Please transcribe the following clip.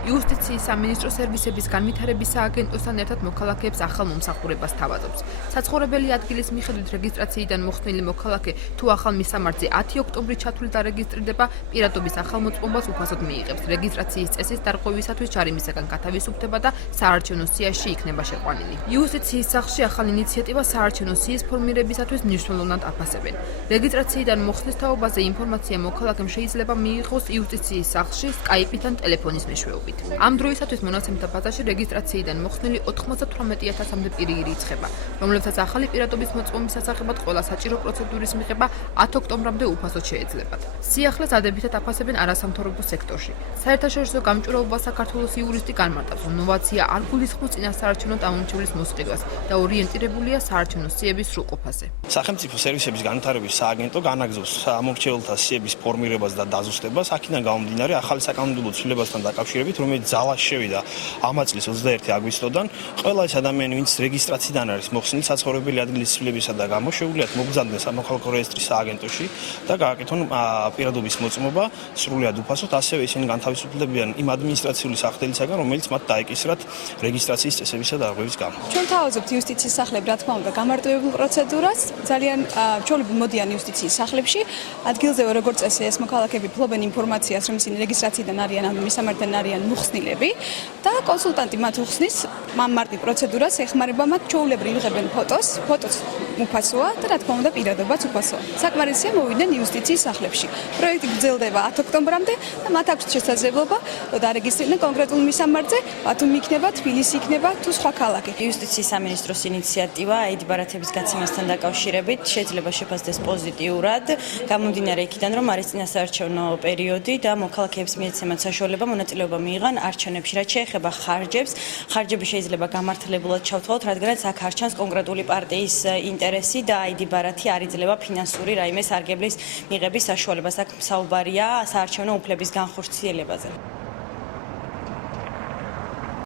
იუსტიციის სამინისტრო სერვისების განვითარების სააგენტოსთან ერთად მოქალაქეებს ახალ მომსახურებას თავაზობს. საცხოვრებელი ადგილის მიხედვით რეგისტრაციიდან მოხსნილი მოქალაქე თუ ახალ მისამართზე 10 ოქტომბრის ჩათვლით არეგისტრირდება, პირადობის ახალ მოწმობას უფასოდ მიიღებს. რეგისტრაციის წესის დარღვევისათვის ჯარიმისაგან გათავისუფლდება და საარჩევნო სიაში იქნება შეყვანილი. იუსტიციის სახლში ახალ ინიციატივას საარჩევნო სიის ფორმირებისათვის მნიშვნელოვნად აფასებენ. რეგისტრაციიდან მოხსნის თაობაზე ინფორმაცია მოქალაქემ შეიძლება მიიღოს იუსტიციის სახლში Skype-თან ტელეფონის მეშვეობით. ამ დროისათვის მონაცემთა ბაზაში რეგისტრაციიდან მოხსნილი 98,000-მდე პირი ირიცხება, რომლებსაც ახალი პირადობის მოწმობის შესახებად ყველა საჭირო პროცედურის მიღება 10 ოქტომბრამდე უფასოდ შეეძლებათ. სიახლეს ადებითად აფასებენ არასამთავრობო სექტორში. საერთაშორისო გამჭვირვალობა საქართველოს იურისტი განმარტავს, რომ ნოვაცია არ გულისხმობს წინასაარჩევნო დამომჩევლის მოსყიდვას და ორიენტირებულია საარჩევნო სიების სრულყოფაზე. სახელმწიფო სერვისების განვითარების სააგენტო განაგრძობს მომრჩეველთა სიების ფორმირებას და დაზუსტებას, აქედან გამომდინარე ახალი საკანონმდებლო ცვლილებასთან დაკავშირებით, რომელიც ძალაში შევიდა ამ წლის 21 აგვისტოდან, ყველა ეს ადამიანი, ვინც რეგისტრაციიდან არის მოხსნილი საცხოვრებელი ადგილის ცვლილებისა და გამო, შეუძლიათ მოგზაურდნენ სამოქალაქო რეესტრის სააგენტოში და გააკეთონ პირადობის მოწმობა სრულად უფასოდ, ასევე ისინი განთავისუფლებიან იმ ადმინისტრაციული სახდელისაგან, რომელიც მათ დაეკისრათ რეგისტრაციის წესებისა და დარღვევის გამო. ჩვენ თავაზობთ იუსტიციის სახლები, რა თქმა უნდა, გამარტივებულ პროცედურას, ძალიან ჩვეულებრივ მოდიან იუსტიციის სახლებში, ადგილზევე როგორც წესი ეს მოქალაქეები ფლობენ ინფორმაციას, რომ ისინი რეგისტრაციიდან არიან ან მისამართთან არიან მოხსნილები და კონსულტანტი მათ უხსნის ამ მარტივ პროცედურას, ეხმარება მათ, ჩვეულებრივ იღებენ ფოტოს უფასოა და რა თქმა უნდა პირადობაც უფასოა. საკმარისია მოვიდნენ იუსტიციის სახლებში. პროექტი გრძელდება 10 ოქტომბრამდე და მათ აქვს შესაძლებლობა დარეგისტრირდნენ კონკრეტულ მისამართზე, ბათუმი იქნება, თბილისი იქნება თუ სხვა ქალაქი. იუსტიციის სამინისტროს ინიციატივა ID ბარათების გაცემასთან დაკავშირებით შეიძლება შეფასდეს პოზიტიურად, გამომდინარე იქიდან, რომ არის წინასაარჩევნო პერიოდი და მოქალაქეებს მიეცემათ საშუალება მონაწილეობა მიიღონ არჩევნებში. რაც შეეხება ხარჯებს, ხარჯები შეიძლება გამართლებულად ჩავთვალოთ, რადგანაც აქ არჩევს კონკრეტული პარტიის ინტერესი და ID ბარათი არ იძლევა ფინანსური რაიმე სარგებლის მიღების საშუალებას. აქ საუბარია საარჩევნო უფლების განხორციელებაზე.